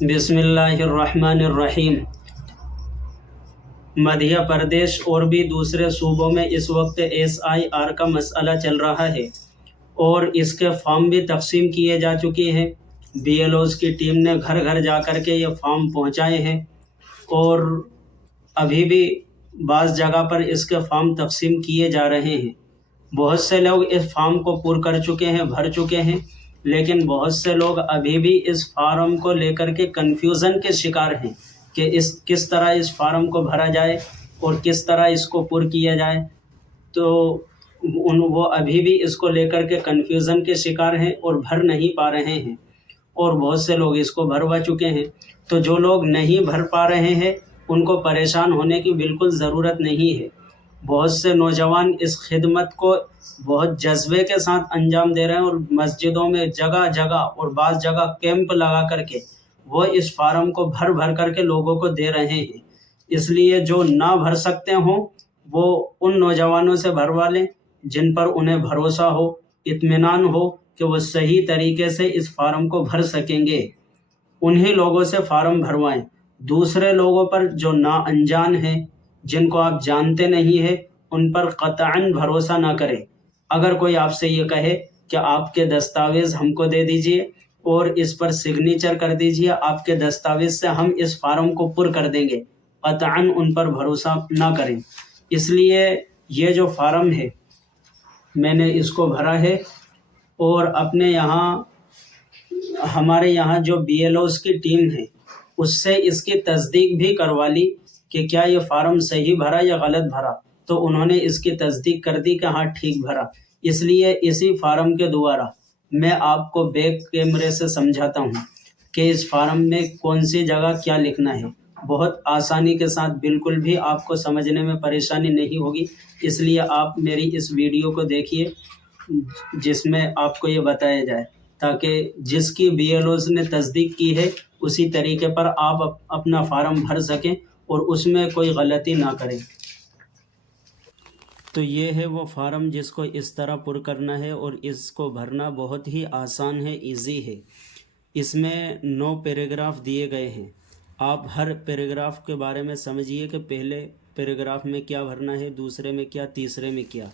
बिस्मिल्लाहिर्रहमानिर्रहीम। मध्य प्रदेश और भी दूसरे सूबों में इस वक्त SIR का मसला चल रहा है और इसके फॉर्म भी तकसीम किए जा चुके हैं। BLOs की टीम ने घर घर जा कर के ये फॉर्म पहुंचाए हैं और अभी भी बाज़ जगह पर इसके फॉर्म तकसीम किए जा रहे हैं। बहुत से लोग इस फॉर्म को पूर्ण कर चुके हैं, भर चुके हैं, लेकिन बहुत से लोग अभी भी इस फार्म को लेकर के कन्फ्यूज़न के शिकार हैं कि इस किस तरह इस फार्म को भरा जाए और किस तरह इसको पूर्ण किया जाए। तो वो अभी भी इसको लेकर के कन्फ्यूज़न के शिकार हैं और भर नहीं पा रहे हैं और बहुत से लोग इसको भरवा चुके हैं। तो जो लोग नहीं भर पा रहे हैं उनको परेशान होने की बिल्कुल ज़रूरत नहीं है। बहुत से नौजवान इस खिदमत को बहुत जज्बे के साथ अंजाम दे रहे हैं और मस्जिदों में जगह जगह और बाज़ जगह कैंप लगा करके वो इस फार्म को भर भर करके लोगों को दे रहे हैं। इसलिए जो ना भर सकते हों वो उन नौजवानों से भरवा लें जिन पर उन्हें भरोसा हो, इत्मीनान हो कि वो सही तरीके से इस फार्म को भर सकेंगे। उन्हीं लोगों से फार्म भरवाएं। दूसरे लोगों पर जो नाअंजान हैं, जिनको आप जानते नहीं हैं, उन पर क़तअन भरोसा ना करें। अगर कोई आपसे ये कहे कि आपके दस्तावेज़ हमको दे दीजिए और इस पर सिग्नेचर कर दीजिए, आपके दस्तावेज़ से हम इस फार्म को पुर कर देंगे, क़तअन उन पर भरोसा ना करें। इसलिए ये जो फार्म है मैंने इसको भरा है और अपने यहाँ हमारे यहाँ जो BLOs की टीम है उससे इसकी तस्दीक भी करवा ली कि क्या ये फार्म सही भरा या गलत भरा। तो उन्होंने इसकी तस्दीक कर दी कि हाँ ठीक भरा। इसलिए इसी फार्म के द्वारा मैं आपको बैक कैमरे से समझाता हूँ कि इस फार्म में कौन सी जगह क्या लिखना है। बहुत आसानी के साथ, बिल्कुल भी आपको समझने में परेशानी नहीं होगी। इसलिए आप मेरी इस वीडियो को देखिए जिसमें आपको ये बताया जाए, ताकि जिसकी BLOs ने तस्दीक की है उसी तरीके पर आप अपना फार्म भर सकें और उसमें कोई गलती ना करें। तो ये है वो फार्म जिसको इस तरह पुर करना है और इसको भरना बहुत ही आसान है, इजी है। इसमें 9 पैराग्राफ दिए गए हैं। आप हर पैराग्राफ के बारे में समझिए कि पहले पैराग्राफ में क्या भरना है, दूसरे में क्या, तीसरे में क्या।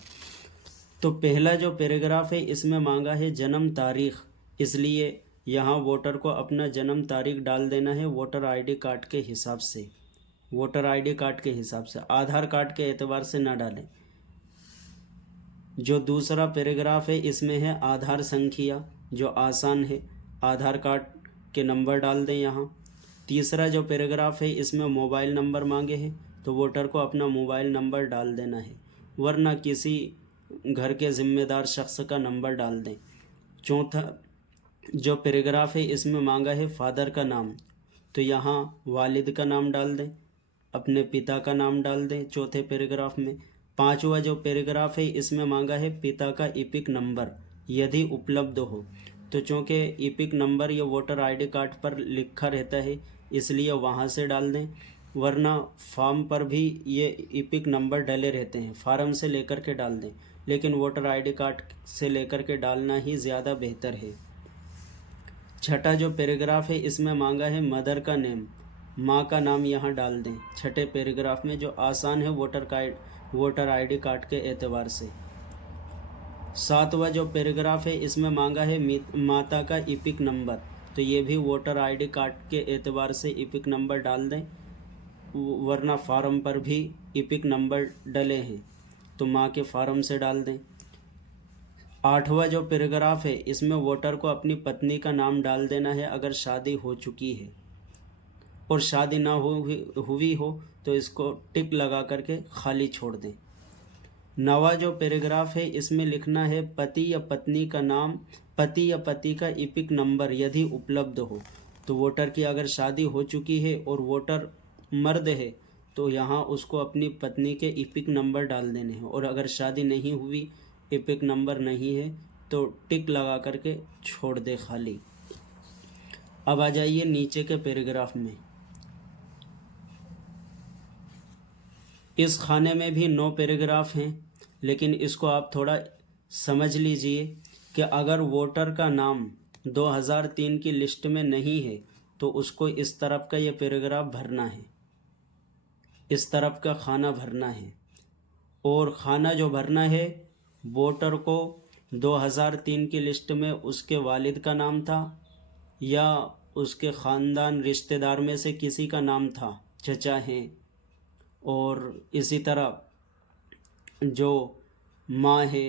तो पहला जो पैराग्राफ है इसमें मांगा है जन्म तारीख़, इसलिए यहाँ वोटर को अपना जन्म तारीख़ डाल देना है वोटर ID कार्ड के हिसाब से। वोटर ID कार्ड के हिसाब से, आधार कार्ड के एतबार से ना डालें। जो दूसरा पैराग्राफ है इसमें है आधार संख्या, जो आसान है, आधार कार्ड के नंबर डाल दें यहाँ। तीसरा जो पैराग्राफ है इसमें मोबाइल नंबर मांगे हैं, तो वोटर को अपना मोबाइल नंबर डाल देना है, वरना किसी घर के ज़िम्मेदार शख्स का नंबर डाल दें। चौथा जो पैराग्राफ है इसमें मांगा है फादर का नाम, तो यहाँ वालिद का नाम डाल दें, अपने पिता का नाम डाल दें चौथे पैराग्राफ में। पांचवा जो पैराग्राफ है इसमें मांगा है पिता का EPIC नंबर यदि उपलब्ध हो, तो चूँकि EPIC नंबर ये वोटर ID कार्ड पर लिखा रहता है इसलिए वहाँ से डाल दें, वरना फॉर्म पर भी ये EPIC नंबर डले रहते हैं, फार्म से लेकर के डाल दें, लेकिन वोटर ID कार्ड से लेकर के डालना ही ज़्यादा बेहतर है। छठा जो पैराग्राफ है इसमें मांगा है मदर का नेम, माँ का नाम यहाँ डाल दें छठे पैराग्राफ में, जो आसान है वोटर ID कार्ड के एतबार से। सातवां जो पैराग्राफ है इसमें मांगा है माता का EPIC नंबर, तो ये भी वोटर ID कार्ड के एतबार से EPIC नंबर डाल दें, वरना फार्म पर भी EPIC नंबर डले हैं तो माँ के फार्म से डाल दें। आठवां जो पैराग्राफ है इसमें वोटर को अपनी पत्नी का नाम डाल देना है अगर शादी हो चुकी है, और शादी ना हुई हो तो इसको टिक लगा करके खाली छोड़ दें। नवा जो पैराग्राफ है इसमें लिखना है पति या पत्नी का नाम, पति या पति का EPIC नंबर यदि उपलब्ध हो, तो वोटर की अगर शादी हो चुकी है और वोटर मर्द है तो यहाँ उसको अपनी पत्नी के EPIC नंबर डाल देने हैं, और अगर शादी नहीं हुई, EPIC नंबर नहीं है, तो टिक लगा करके छोड़ दे खाली। अब आ जाइए नीचे के पैराग्राफ में। इस खाने में भी 9 पैराग्राफ हैं, लेकिन इसको आप थोड़ा समझ लीजिए कि अगर वोटर का नाम 2003 की लिस्ट में नहीं है तो उसको इस तरफ का ये पैराग्राफ भरना है, इस तरफ का खाना भरना है। और खाना जो भरना है, वोटर को 2003 की लिस्ट में उसके वालिद का नाम था या उसके ख़ानदान रिश्तेदार में से किसी का नाम था, चचा हैं, और इसी तरह जो माँ है,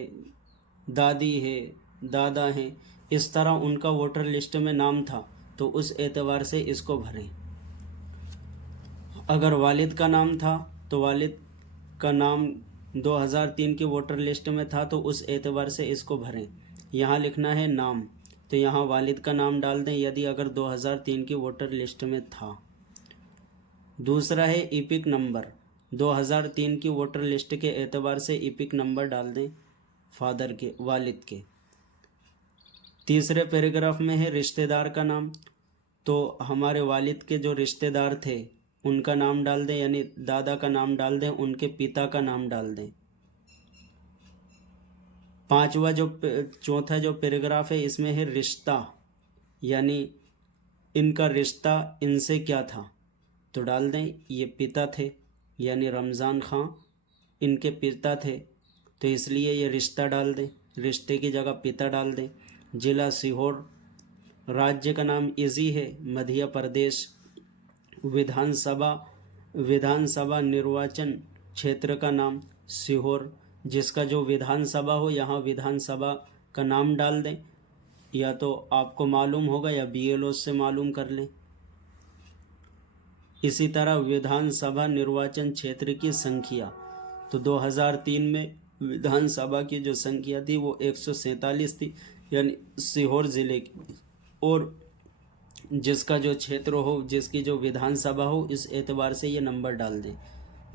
दादी है, दादा हैं, इस तरह उनका वोटर लिस्ट में नाम था, तो उस एतबार से इसको भरें। अगर वालिद का नाम था तो वालिद का नाम 2003 की वोटर लिस्ट में था, तो उस एतबार से इसको भरें। यहाँ लिखना है नाम, तो यहाँ वालिद का नाम डाल दें यदि अगर 2003 की वोटर लिस्ट में था। दूसरा है ईपिक नंबर, 2003 की वोटर लिस्ट के एतबार से ईपिक नंबर डाल दें फादर के, वालिद के। तीसरे पैराग्राफ में है रिश्तेदार का नाम, तो हमारे वालिद के जो रिश्तेदार थे उनका नाम डाल दें, यानी दादा का नाम डाल दें, उनके पिता का नाम डाल दें। चौथा जो पैराग्राफ है इसमें है रिश्ता, यानी इनका रिश्ता इनसे क्या था, तो डाल दें ये पिता थे, यानी रमज़ान खां इनके पिता थे, तो इसलिए ये रिश्ता डाल दें, रिश्ते की जगह पिता डाल दें। ज़िला सीहोर, राज्य का नाम इजी है, मध्य प्रदेश। विधानसभा निर्वाचन क्षेत्र का नाम सीहोर, जिसका जो विधानसभा हो यहाँ विधानसभा का नाम डाल दें, या तो आपको मालूम होगा या BLO से मालूम कर लें। इसी तरह विधानसभा निर्वाचन क्षेत्र की संख्या, तो 2003 में विधानसभा की जो संख्या थी वो 147 थी, यानी सीहोर ज़िले की। और जिसका जो क्षेत्र हो, जिसकी जो विधानसभा हो, इस एतबार से ये नंबर डाल दें।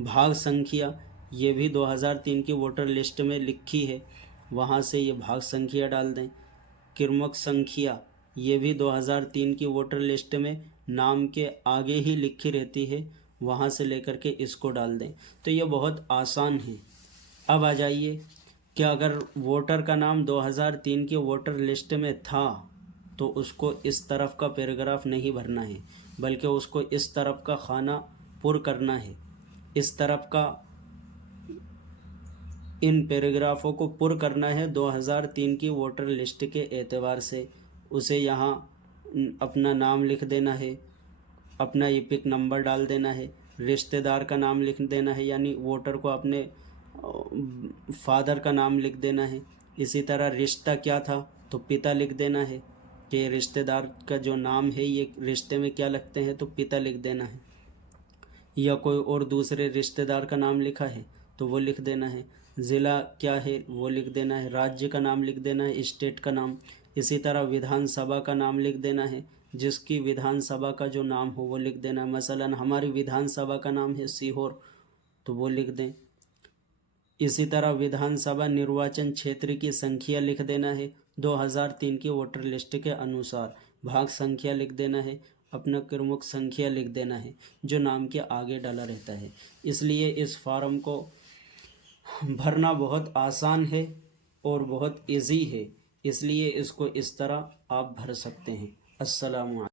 भाग संख्या ये भी 2003 की वोटर लिस्ट में लिखी है, वहाँ से ये भाग संख्या डाल दें। क्रमांक संख्या ये भी 2003 की वोटर लिस्ट में नाम के आगे ही लिखी रहती है, वहाँ से लेकर के इसको डाल दें। तो ये बहुत आसान है। अब आ जाइए कि अगर वोटर का नाम 2003 की वोटर लिस्ट में था तो उसको इस तरफ का पैराग्राफ नहीं भरना है, बल्कि उसको इस तरफ का खाना पुर करना है। इस तरफ का इन पैराग्राफों को पुर करना है 2003 की वोटर लिस्ट के एतबार से। उसे यहाँ अपना नाम लिख देना है, अपना ईपिक नंबर डाल देना है, रिश्तेदार का नाम लिख देना है, यानी वोटर को अपने फादर का नाम लिख देना है। इसी तरह रिश्ता क्या था तो पिता लिख देना है, कि रिश्तेदार का जो नाम है ये रिश्ते में क्या लगते हैं, तो पिता लिख देना है। या कोई और दूसरे रिश्तेदार का नाम लिखा है तो वो लिख देना है। ज़िला क्या है वो लिख देना है, राज्य का नाम लिख देना है, स्टेट का नाम। इसी तरह विधानसभा का नाम लिख देना है, जिसकी विधानसभा का जो नाम हो वो लिख देना है। मसलन हमारी विधानसभा का नाम है सीहोर, तो वो लिख दें। इसी तरह विधानसभा निर्वाचन क्षेत्र की संख्या लिख देना है 2003 की वोटर लिस्ट के अनुसार। भाग संख्या लिख देना है, अपना क्रमुक संख्या लिख देना है, जो नाम के आगे डाला रहता है। इसलिए इस फॉर्म को भरना बहुत आसान है और बहुत इजी है, इसलिए इसको इस तरह आप भर सकते हैं। अस्सलाम वालेकुम।